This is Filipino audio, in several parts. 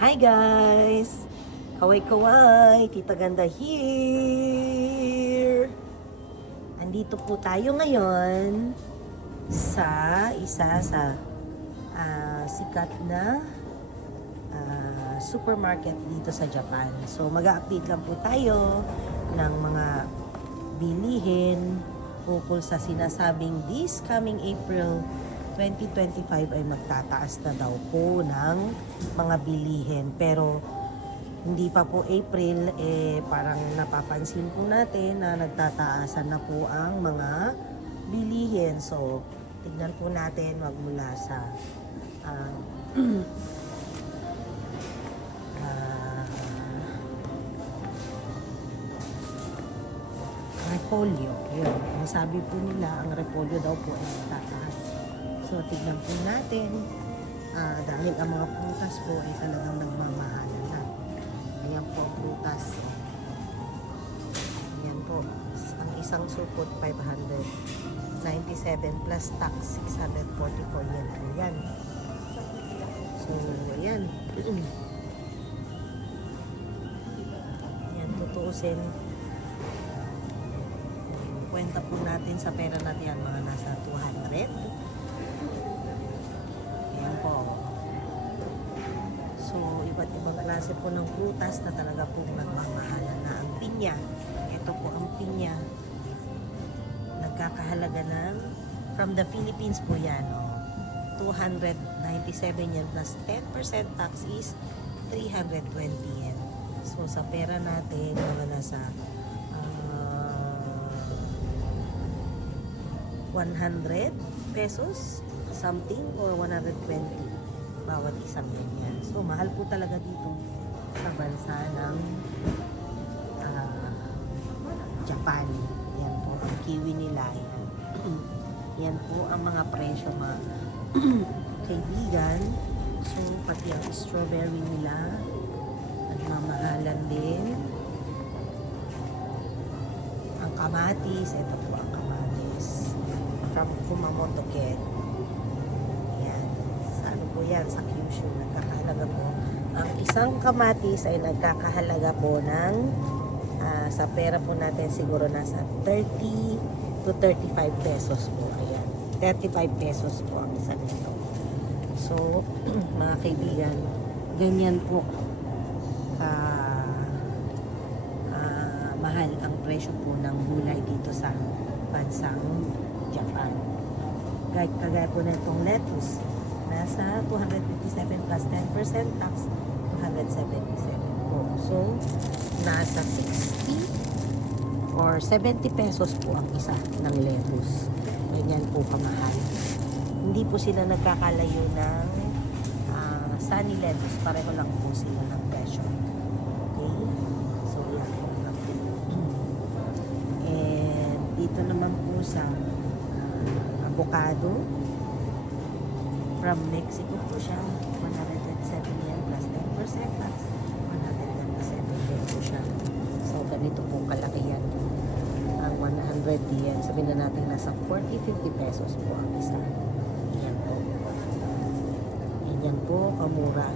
Hi guys! Kaway-kaway! Tita Ganda here! Andito po tayo ngayon sa isa sa sikat na supermarket dito sa Japan. So mag-update lang po tayo ng mga bilihin ukol sa sinasabing this coming April 2025 ay magtataas na daw po ng mga bilihin. Pero hindi pa po April, parang napapansin po natin na nagtataasan na po ang mga bilihin. So, tignan po natin magmula sa repolyo. Yun. Ang sabi po nila, ang repolyo daw po ay magtataas. So, tignan po natin. Dahil ang mga prutas po ay talagang nagmamahalan na. Ayan po ang prutas. Ayan po. Ang isang supot, 597 plus tax, 644 yen po yan. So, ayan. Ayan, tutuusin. Kwenta po natin sa pera natin yan, mga nasa 200. Ayan po. So, iba't ibang klase po ng prutas na talaga po nagmamahalan na. Ang pinya, ito po ang pinya. Nagkakahalaga ng, from the Philippines po yan, 297 yan plus 10% tax is 320 yen. So, sa pera natin, mga nasa 100 pesos something or 120 bawat isang ganyan. So, mahal po talaga dito sa bansa ng Japan. Yan po ang kiwi nila. Yan. Yan po ang mga presyo, mga kaibigan. So, pati ang strawberry nila nagmamahalan din. Ang kamatis, ito po ang kamatis from Kumamoto Ken. Yan. Sa ano po yan? Sa Kyushu. Nagkakahalaga po. Ang isang kamatis ay nagkakahalaga po ng sa pera po natin siguro nasa 30 to 35 pesos po. Ayan. 35 pesos po ang isa nito. So, mga kaibigan, ganyan po mahal ang presyo po ng gulay dito sa bansang Japan. Kagaya po na itong lettuce, nasa 257 plus 10% tax, 277 po. So, nasa 60 or 70 pesos po ang isa ng lettuce. Ganyan po kamahal. Hindi po sila nagkakalayo ng sunny lettuce. Pareho lang po sila ng presyo. Okay? So, yan po. And dito naman po sa avocado from Mexico po siya, 107 yen plus 10% tax, 127 yen po siya. So, ganito po kalaki yan. Ang 100 yen, sabihin na natin nasa 40-50 pesos po ang isa. Yan po. Yan po, kamura.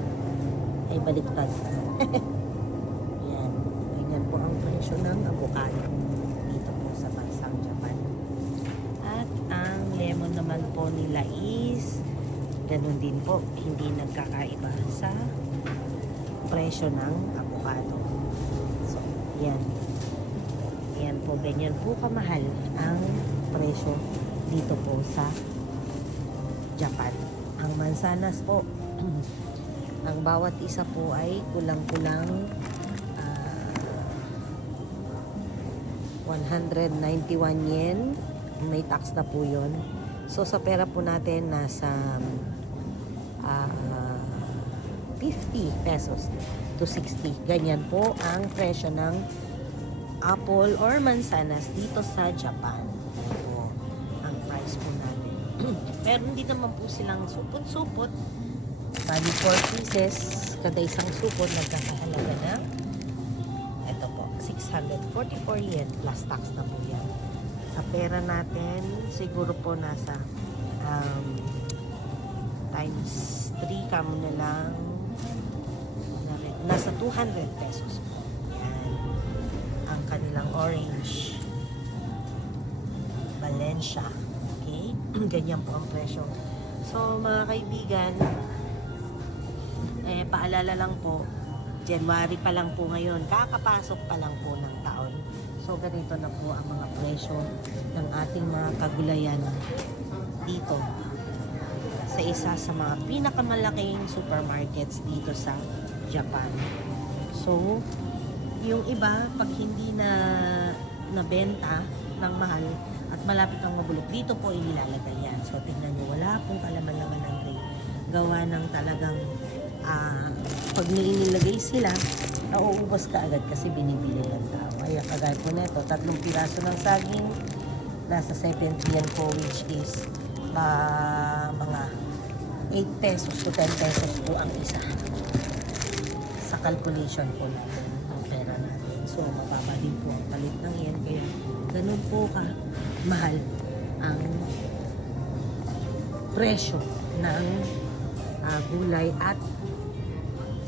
Ay baliktad. Yan. Yan po ang presyo ng avocado dito po sa bansang Japan. At ang lemon naman po nila is ganun din po, hindi nagkakaiba sa presyo ng avocado. So, yan. Yan po, ganyan po kamahal ang presyo dito po sa Japan. Ang mansanas po, ang bawat isa po ay kulang-kulang 191 yen. May tax na po yun. So, sa pera po natin, nasa 50 pesos to 60. Ganyan po ang presyo ng apple or mansanas dito sa Japan. Ito ang price po natin. Pero hindi naman po silang supot-supot. Bali 4 pieces kada isang supot, nagkakahalaga ng ito po, 644 yen plus tax na po yan. Sa pera natin, siguro po nasa times 3 kamo na lang 200 pesos po. Yan. Ang kanilang orange. Valencia. Okay? Ganyan po ang presyo. So, mga kaibigan, paalala lang po, January pa lang po ngayon, kakapasok pa lang po ng taon. So, ganito na po ang mga presyo ng ating mga kagulayan dito sa isa sa mga pinakamalaking supermarkets dito sa Japan. So, yung iba, pag hindi na nabenta ng mahal at malapit ang mabulok, dito po inilalagay yan. So, tingnan nyo, wala pong kalaman-laman ng tray. Gawa ng talagang pag nilagay sila, nauubos ka agad kasi binibili ng tao. Kaya kagaya po neto, 3 piraso ng saging, nasa 70 yan po, which is mga 8 pesos to 10 pesos po ang isa. Sa calculation po natin ang pera natin. So, mababa din po ang palit ng yan. Kaya, ganun po ka mahal ang presyo ng gulay at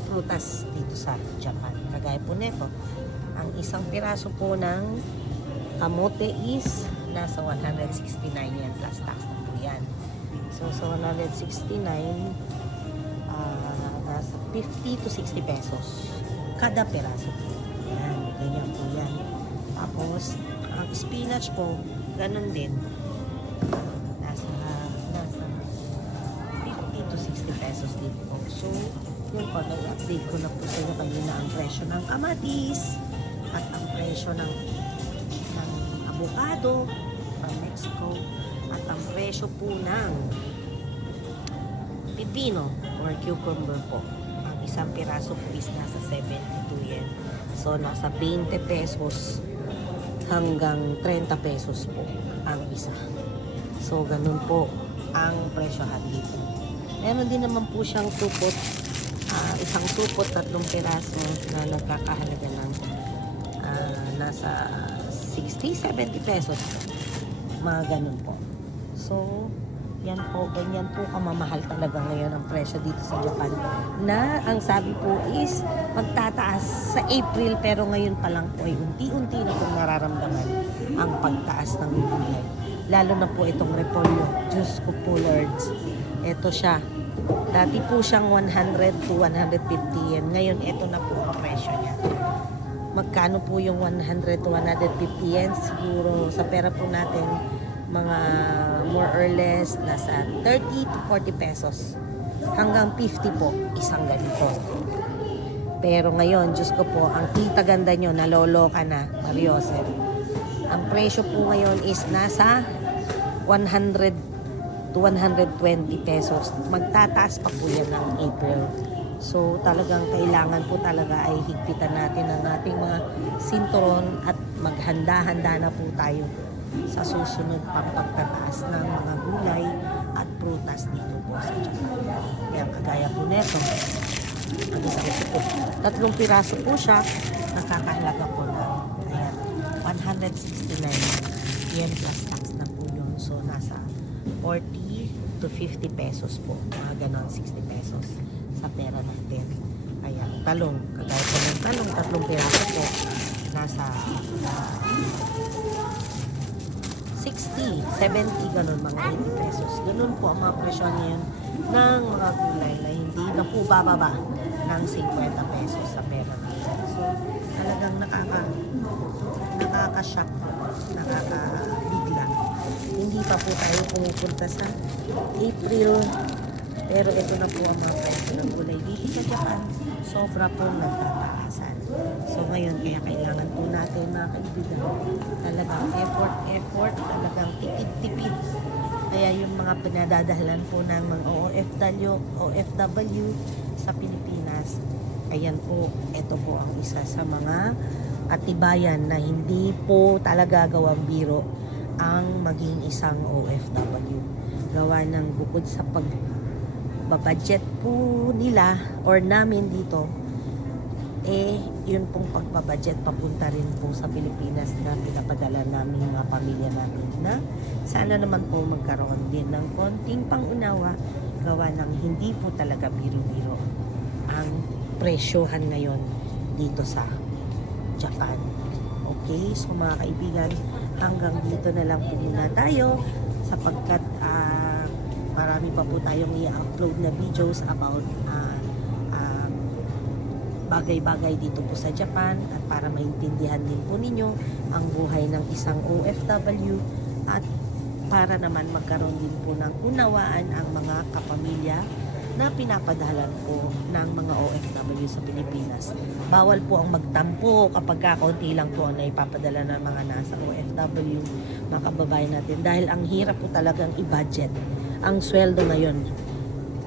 prutas dito sa Japan. Kagaya po neto, ang isang piraso po ng kamote is nasa 169 yan plus tax na po yan. So, sa 169, nasa 50 to 60 pesos kada piraso po. Yan, ganyan po yan. Tapos, ang spinach po, ganun din. Nasa 50 to 60 pesos din po. So, yun po, nag-update ko na po sa inyo kanina ang presyo ng kamatis at ang presyo ng avocado from Mexico at ang presyo po ng pipino or cucumber po. Ang isang piraso po is nasa 72 yen. So, nasa 20 pesos hanggang 30 pesos po ang isa. So, ganun po ang presyohan dito. Meron din naman po siyang supot. Isang supot, 3 piraso na nagkakahalaga ng nasa 60-70 pesos. Mga ganun po. So, yan po, ganyan po kamamahal talaga ngayon ang presyo dito sa Japan. Na ang sabi po is magtataas sa April, pero ngayon pa lang po ay unti-unti na pong nararamdaman ang pagtaas ng gulay. Lalo na po itong repolyo. Diyos ko po, Lords. Ito siya. Dati po siyang 100 to 150 yen. Ngayon, ito na po ang presyo niya. Magkano po yung 100 to 150 yen? Siguro sa pera po natin, mga more or less nasa 30 to 40 pesos. Hanggang 50 po, isang ganito. Pero ngayon, Diyos ko po, ang kita ganda nyo, naloloka na, Mariose. Ang presyo po ngayon is nasa 100 to 120 pesos. Magtataas pa po yan ng April. So, talagang kailangan po talaga ay higpitan natin ang ating mga sinturon at maghanda-handa na po tayo sa susunod pang pagtataas ng mga gulay at prutas dito po sa Japan. Kaya kagaya po neto, ang isang supot. 3 piraso po siya, nakakahalaga po ng 169 yen plus tax na po yun. So, nasa 40 to 50 pesos po. Mga ganon, 60 pesos sa pera natin. Kaya, talong. Kagaya po ng talong, 3 piraso po. Nasa 60, 70, ganun, mga 80 pesos. Ganun po ang mga presyo ngayon ng mga gulay na hindi na po bababa ng 50 pesos sa pera natin. So, talagang nakaka-shock po, nakakabigla. Hindi pa po tayo pumupunta sa April, pero ito na po ang mga presyo ng gulay dito sa Japan. Sobra po nagtataasan. So ngayon, kaya kailangan po natin mga kaibigan, talagang effort, talagang tipid-tipid. Kaya yung mga pinadadahalan po ng mga OFW sa Pilipinas, ayan po, ito po ang isa sa mga katibayan na hindi po talaga gawang biro ang maging isang OFW. Gawa ng bukod sa pagbabudget po nila or namin dito, yun pong pagbabudget papunta rin po sa Pilipinas na pinapadala namin mga pamilya namin na sana naman po magkaroon din ng konting pangunawa, gawa ng hindi po talaga biro-biro ang presyohan ngayon dito sa Japan. Okay, so mga kaibigan, hanggang dito na lang po muna tayo sapagkat marami pa po tayong i-upload na videos about bagay-bagay dito po sa Japan at para maintindihan din po ninyo ang buhay ng isang OFW at para naman magkaroon din po ng unawaan ang mga kapamilya na pinapadalan po ng mga OFW sa Pilipinas. Bawal po ang magtampo kapag kaunti lang po ang naipapadala ng mga nasa OFW, mga kababayan natin. Dahil ang hirap po talagang i-budget ang sweldo ngayon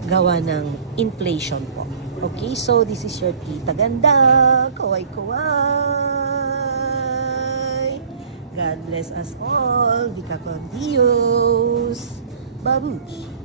gawa ng inflation po. Okay, so this is your Tita Ganda. Kaway-kaway. God bless us all. Vika con Dios. Babush.